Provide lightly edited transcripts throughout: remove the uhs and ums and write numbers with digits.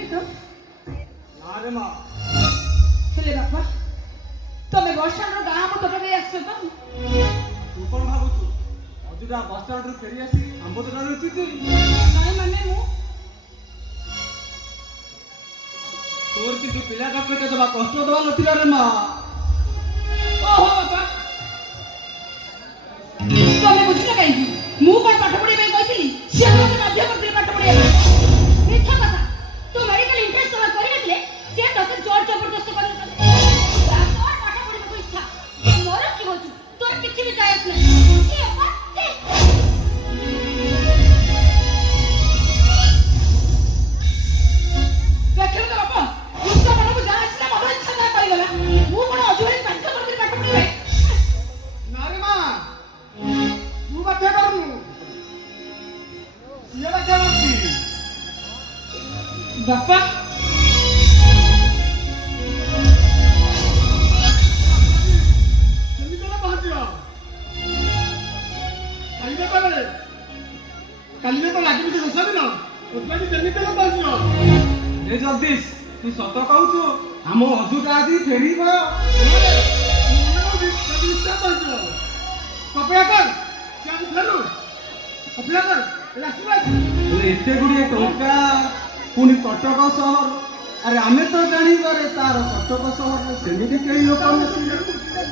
କି ତ? ନା ରେ ମା। ହେଲେ ବାପା ତମେ ବସଷ୍ଟାଣ୍ଡର ଗାଁ ମଟର ଦେଇ ଆସିଛ ତ? ତୁ କଣ ଭାବୁଛୁ ଅଯୋଧ୍ୟା ବସଷ୍ଟାଣ୍ଡରୁ ଫେରି ଆସି ଆମ୍ବ ତୋଟାରେ ଉଠିଛି? ନାଇଁ ମାନେ ମୁଁ ତୋର କିନ୍ତୁ ପିଲାଟା ପେଟେ ଦେବା କଷ୍ଟ ଦେବା ନଥିଲା ରେ ମା। ଓହୋ ବାପା ତମେ ବୁଝିଲ କାହିଁକି? ମୁଁ କଣ ପାଠ ପଢିବା ପାଇଁ କହିଥିଲି? ସେ ମୋତେ ବାଧ୍ୟ କରିଥିଲେ ପାଠ ପଢିବା ପାଇଁ। ମିଛ କଥା। ତୁ ମେଡିକାଲ ଇଣ୍ଟରେଷ୍ଟ ତୋର କରିନଥିଲେ ସେ ତତେ ଜୋର ଜବରଦସ୍ତ କରିନଥିଲେ। ତୋର ପାଠ ପଢିବାକୁ ଇଚ୍ଛା ମୋର କି ହଉଛି ତୋର କିଛି ବି ଯାଏ ଆସେ ନାହିଁ। କି ବାପା ଦେଖିଲୁ ତ ବାପା ଦୁଷ୍ଟ ମନକୁ ଯାହା ଆସିଲା ମନ ଇଚ୍ଛା ଯାହା କରିଗଲା। ମୁଁ କଣ ଅଜୁହାରୀ ବାଧ୍ୟ କରିଥିଲି ପାଠ ପଢିବା ପାଇଁ? ନା ରେ ମା ତୁ ବାଧ୍ୟ କରୁନୁ ସିଏ ବାଧ୍ୟ କରୁଛି। ବାପା କେମିତି କଣ ପହଞ୍ଚିବ? କାଲି ବେପାରରେ କାଲି ତ ଲାଗିବି ସେ ଦୋଷା ଦିନ ତୋତେ କେମିତି କଣ ପହଞ୍ଚିବ? ଏ ଜଗଦୀଶ ତୁ ସତ କହୁଛୁ ଆମ ଅଯୋଧ୍ୟା ଆଜି ଫେରିବ? ଅପେକ୍ଷା କର ସେ ଆଜି ଫେରୁ। ଅପେକ୍ଷା କର ଏତେ ଗୁଡ଼ିଏ ଟଙ୍କା ପୁଣି କଟକ ସହର। ଆରେ ଆମେ ତ ଜାଣିବାରେ ତାର କଟକ ସହରରେ ସେମିତି କେହି ଲୋକ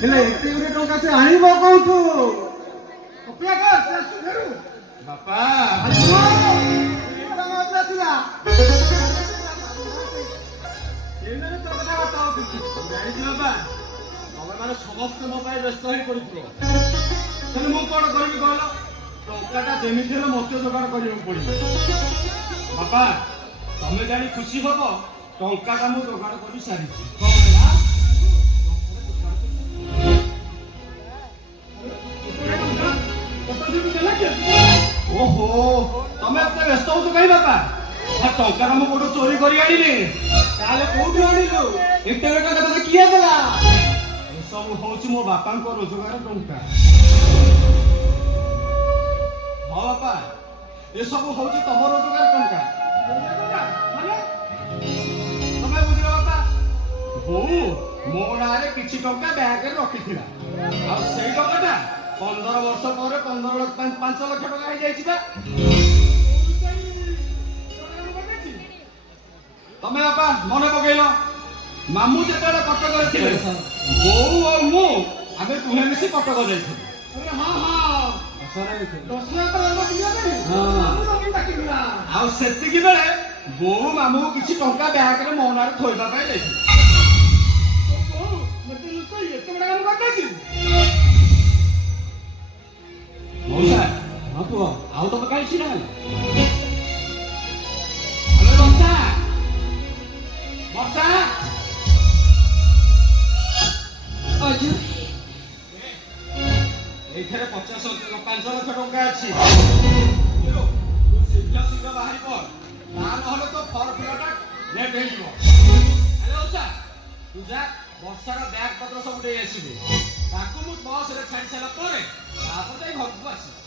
ହେଲେ ଏତେ ଗୁଡ଼ିଏ ଟଙ୍କା ସେ ଆଣିବ କୋଉଠୁ? ଅପେକ୍ଷା କର ସେ ଆସି ଫେରୁ। ବାପା ଜାଣିଛୁ ବାପା ତମେ ମାନେ ସମସ୍ତେ ମୋ ପାଇଁ ବ୍ୟସ୍ତ ହେଇ ପଡିଥିବ ହେଲେ ମୁଁ କଣ କରିବି କହିଲ? ଟଙ୍କାଟା ଯେମିତି ହେଲେ ମତେ ଯୋଗାଡ଼ କରିବାକୁ ପଡିବ। ବାପା ତମେ ଜାଣି ଖୁସି ହବ ଟଙ୍କାଟା ମୁଁ ଯୋଗାଡ଼ କରି ସାରିଛି। କଣ ହେଲା? ଓହୋ ତମେ ଏତେ ବ୍ୟସ୍ତ ହଉଛ କାହିଁ ବାପା? ଟଙ୍କାଟା ମୁଁ କୋଉଠୁ ଚୋରି କରି ଆଣିଲି। ତାହେଲେ କୋଉଠୁ ଆଣିଲୁ? ଏତେ ଟଙ୍କା ତତେ କିଏ ଦେଲା? ଏସବୁ ହଉଛି ମୋ ବାପାଙ୍କ ରୋଜଗାର ଟଙ୍କା। ହଁ ବାପା ଏସବୁ ହଉଛି ତମ ରୋଜଗାର ଟଙ୍କା। ତମେ ବୁଝିଲ ବାପା ବୋଉ ମୋ ନାଁରେ କିଛି ଟଙ୍କା ବ୍ୟାଙ୍କରେ ରଖିଥିଲା ଆଉ ସେଇ ଟଙ୍କାଟା 15 ବର୍ଷ ପରେ 5 ଲକ୍ଷ ଟଙ୍କା ହେଇଯାଇଛି ବା। ତମେ ବାପା ମନେ ପକେଇଲ ମାମୁଁ ଯେତେବେଳେ କଟକରେ ଥିଲେ ବୋଉ ଆଉ ମୁଁ ଆମେ ଦୁହେଁ ମିଶି କଟକ ଯାଇଥିଲୁ। ଆଉ ସେତିକି ବେଳେ ବୋଉ ମାମୁଁ କିଛି ଟଙ୍କା ବ୍ୟାଙ୍କରେ ମୋ ନାଁରେ ଥୋଇବା ପାଇଁ ଯାଇଥିଲେ। ମଉସା ହଁ କୁହ ଆଉ ତମେ କାହିଁ ଛିଡ଼ା ହେଲ? ବର୍ଷା ବର୍ଷା ଏଇଥିରେ 5 ଲକ୍ଷ ଟଙ୍କା ଅଛି। ଶୀଘ୍ର ଶୀଘ୍ର ବାହାରି ପଡ ତା ନହେଲେ ତ ଫର୍ମ ଫିଲଅପଟା ଲେଟ୍ ହେଇଯିବ। ତୁ ଯା ବର୍ଷାର ବ୍ୟାଗ୍ ପତ୍ର ସବୁ ନେଇ ଆସିବୁ। ତାକୁ ମୁଁ ବସରେ ଛାଡ଼ି ସାରିଲା ପରେ ତାପରେ ଯାଇ ଘରକୁ ଆସିବି।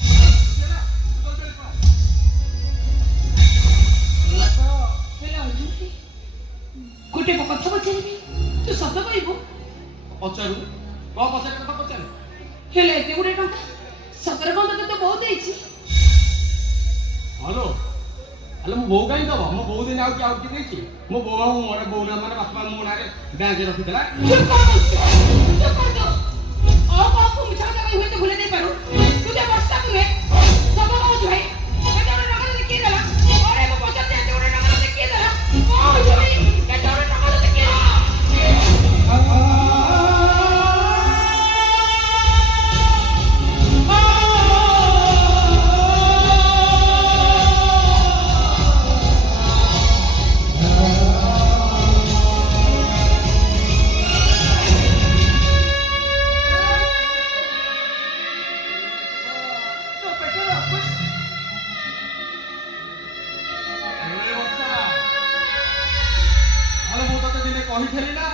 ଗୋଟେ କଥା ପଚାରିବି ତୁ ସତ କହିବୁ? ପଚାରୁ କଣ ପଚାରିବା କଥା ପଚାରୁ। ହେଲେ ଏତେ ଗୁଡେ ଟଙ୍କା ସତରେ କଣ ତତେ ତ ବହୁତ ଦେଇଛି? ହଲୋ ହେଲେ ମୋ ବୋଉ କାହିଁ ଦବ? ମୋ ବୋଉ ଦିନ ଆଉ କିଏ ଦେଇଛି? ମୋ ବୋଉ ଆଉ ମୋର ବୋଉ ନା ମାନେ ବାପା ମୋ ନାଁରେ ବ୍ୟାଙ୍କରେ ରଖିଥିଲା। ଭୁଲି ଦେଇପାରୁ ତୁ ଯେ ବର୍ଷାକୁ ନୁହେଁ ସତ କହୁଛୁ ଭାଇ। କେତେ ଗୁଡେ ଟଙ୍କା ତତେ କିଏ ଦେଲା? ମୁଁ ପଚାରୁଛି ଏତେ ଗୁଡେ ଟଙ୍କା ତତେ କିଏ ଦେଲା? କହୁଛୁ ଭାଇ କେତେ ଗୁଡେ ଟଙ୍କା ତତେ କିଏ ଦେଲା? କହିଥିଲି ନା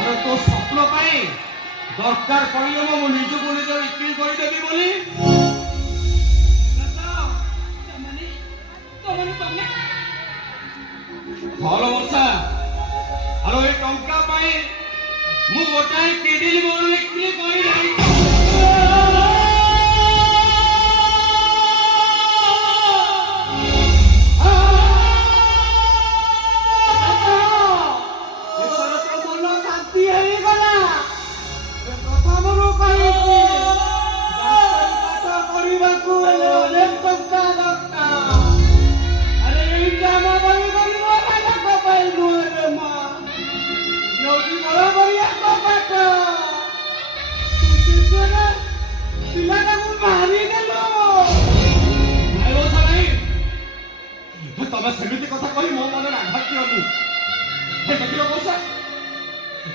ଆରେ ତୋ ସ୍ୱପ୍ନ ପାଇଁ ଦରକାର ପଡ଼ିଲେ ମୁଁ ନିଜକୁ ନିଜ ବିକ୍ରି କରିଦେବି ବୋଲି। ଭଲ ବର୍ଷା ଆଲୋ ଏ ଟଙ୍କା ପାଇଁ ମୁଁ ଗୋଟାଏ କିଡିଲି ମୋର କିଏ କହିଲାଣି ଏଥର ତ ମନ ଶାନ୍ତି ହେଇଗଲା। ଏ କଥା ମୁଁ କହିଛି, ଡାକ୍ତରୀ ପାଠ ପଢିବାକୁ ହେଲେ ଅନେକ ଟଙ୍କା ଦରକାର। ଆରେ ଏଇ କାମ ବହି କରିବ ବାଳକ ପାଇଁ ନୁହେଁ ମା, ଯୋଉଠି ବଳ କରିବାକୁ ପାଠ। ଶେଷରେ ପିଲାଟାକୁ ମାରିଦେଲ। ନାଇଁ ବର୍ଷା ନାଇଁ ତମେ ସେମିତି କଥା କହି ମୋ ମନରେ ଆଘାତ ଦିଅନ୍ତୁ। ହେ ଦେଖିଲ ବର୍ଷା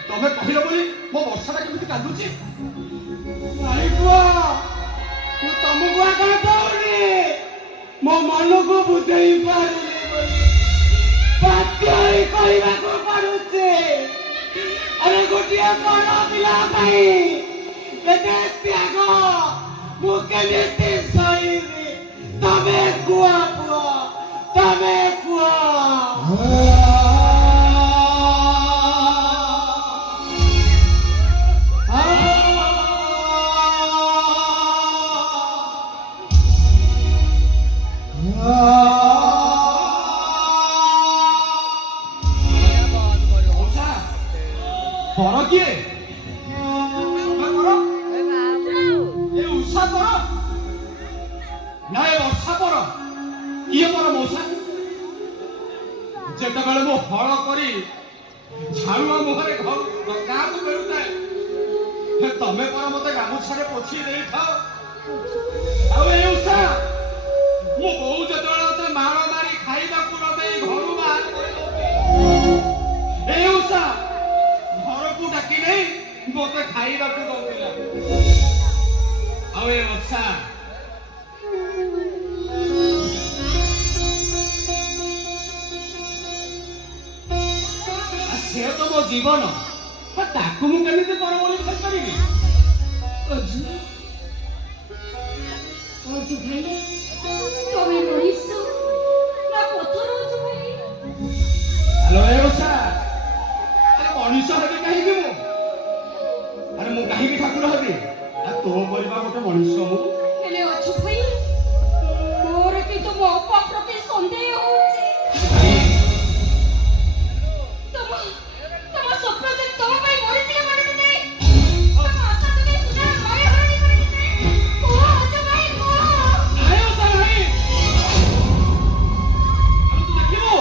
ତମେ କହିଲ ବୋଲି ମୋ ବର୍ଷାଟା କେମିତି କାନ୍ଦୁଛି। ଭାଇ ପୁଅ, ମୁଁ ତମକୁ ଆଘାତ ଦଉନି, ମୋ ମନକୁ ବୁଝେଇ ପାରୁନି ବୋଲି ବାଧ୍ୟ ହେଇ କହିବାକୁ ପଡୁଛି। ଆରେ ଗୋଟିଏ ବଡ଼ ପିଲା ପାଇଁ ଏତେ ତ୍ୟାଗ ମୁଁ କେମିତି ସହିବି? ତମେ କୁହ ପୁଅ, ତମେ କୁହ। ବର୍ଷା ବର କିଏ ତମେ ବର ଏ ଉଷା ବର ନା ଏ ବର୍ଷା ବର କିଏ ବର ମଉସା? ଯେତେବେଳେ ମୁଁ ହଳ କରି ଝାଳୁଆ ମୁହଁରେ ଗାଁକୁ ଫେରୁଥାଏ ତମେ ପରା ମତେ ଗାମୁଛାରେ ପୋଛି ଦେଇଥାଅ। ଆଉ ଏ ଉଷା ମୁଁ ବୋଉ ଯେତେବେଳେ ମତେ ମାଳ ମାରି ଖାଇବାକୁ ନ ଦେଇ ଘରୁ ବାହାର କରିଦଉଥିଲି ଏ ଉଷା ଘରକୁ ଡାକି ନେଇ ମତେ ଖାଇବାକୁ ଦଉଥିଲା। ଆଉ ଏ ବର୍ଷା ସେ ତ ମୋ ଜୀବନ ତାକୁ ମୁଁ କେମିତି କର ବୋଲି କହିପାରିବି? ଅଜୁ ଅଜୁ ଭାଇ ତମେ ମଣିଷ ନା ପଥର ଅଜୁ ଭାଇ? ହ୍ୟାଲୋ ଏ ବର୍ଷା ଆରେ ମଣିଷ ହେବି କାହିଁକି ମୁଁ? ଆରେ ମୁଁ କାହିଁକି ଠାକୁର ହେବି? ଆଉ ତୋ ପରିବା ଗୋଟେ ମଣିଷ ମୁଁ। ହେଲେ ଅଜୁ ଭାଇ ମୋର କିନ୍ତୁ ମୋ ଅପା ପ୍ରତି ସନ୍ଦେହ ହଉଛି। ତମ ସ୍ୱପ୍ନ ଯଦି ତମ ପାଇଁ ମରିଥିଲେ ମରିଥିଲେ ତମ ଆଶା ଯଦି ସୁନା ମରି ହରଣି କରିଥିଲେ କୁହ ଅଜୁ ଭାଇ କୁହ। ନାଇଁ ବର୍ଷା ନାଇଁ ଆଉ ତୁ ଦେଖିବୁ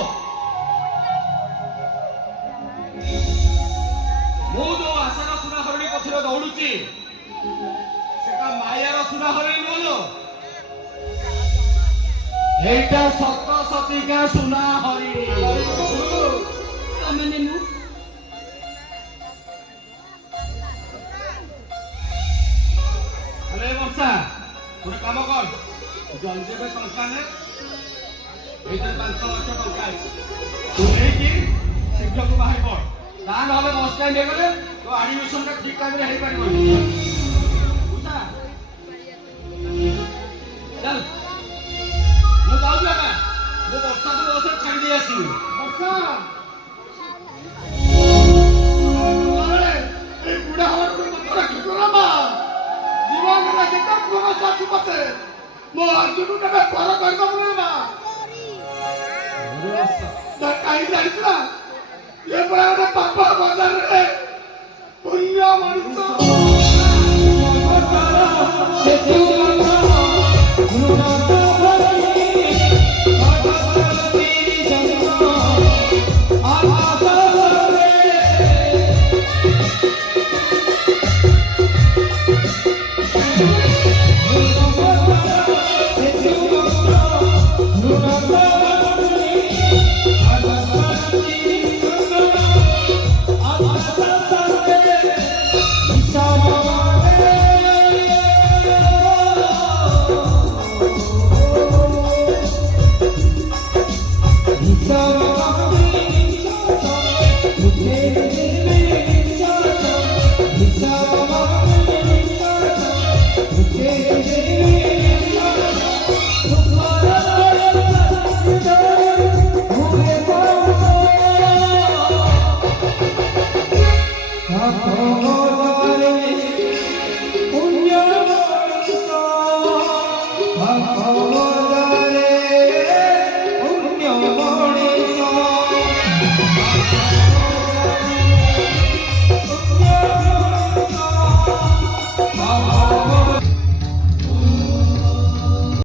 ମୁଁ ଯୋଉ ଆଶାର ସୁନା ହରିଣୀ ପଛରେ ଦୌଡୁଛି ସେଟା ମାୟାର ସୁନା ହରିଣୀ ନୁହଁ। এইটা সত্য সতিকা সুনা হরিণী। ତାମାନେ ମୁଁ আরে বর্ষা গোটে কাম কর জলদি ଏବେ ଟଙ୍କା ନେ ଏଇଟା 5 ଲକ୍ଷ ଟଙ୍କା ଅଛି ତୁ ନେଇକି ଶୀଘ୍ରକୁ ବାହାରି ପଡ ତା ନହେଲେ ବସ୍ ଟାଇମ୍ ହେଇଗଲେ ତୋ ଆଡମିସନଟା ଠିକ୍ ଟାଇମରେ ହେଇପାରିବନି। ବୁଝା ଚାଲ ମୁଁ ଯାଉଛି ବାବା ମୁଁ ବର୍ଷାକୁ ବସରେ ଛାଡ଼ି ଦେଇ ଆସିବି। ବର୍ଷା এই বুড়া হওয়ার কোনো কথা কি করবা? জীবনটা যেটা পুরো চাচু পথে মো আজুটু কেবে পর করব না। তা কাই জানিস না এ বড় একটা পাপা বাজারে পুণ্য মানুষ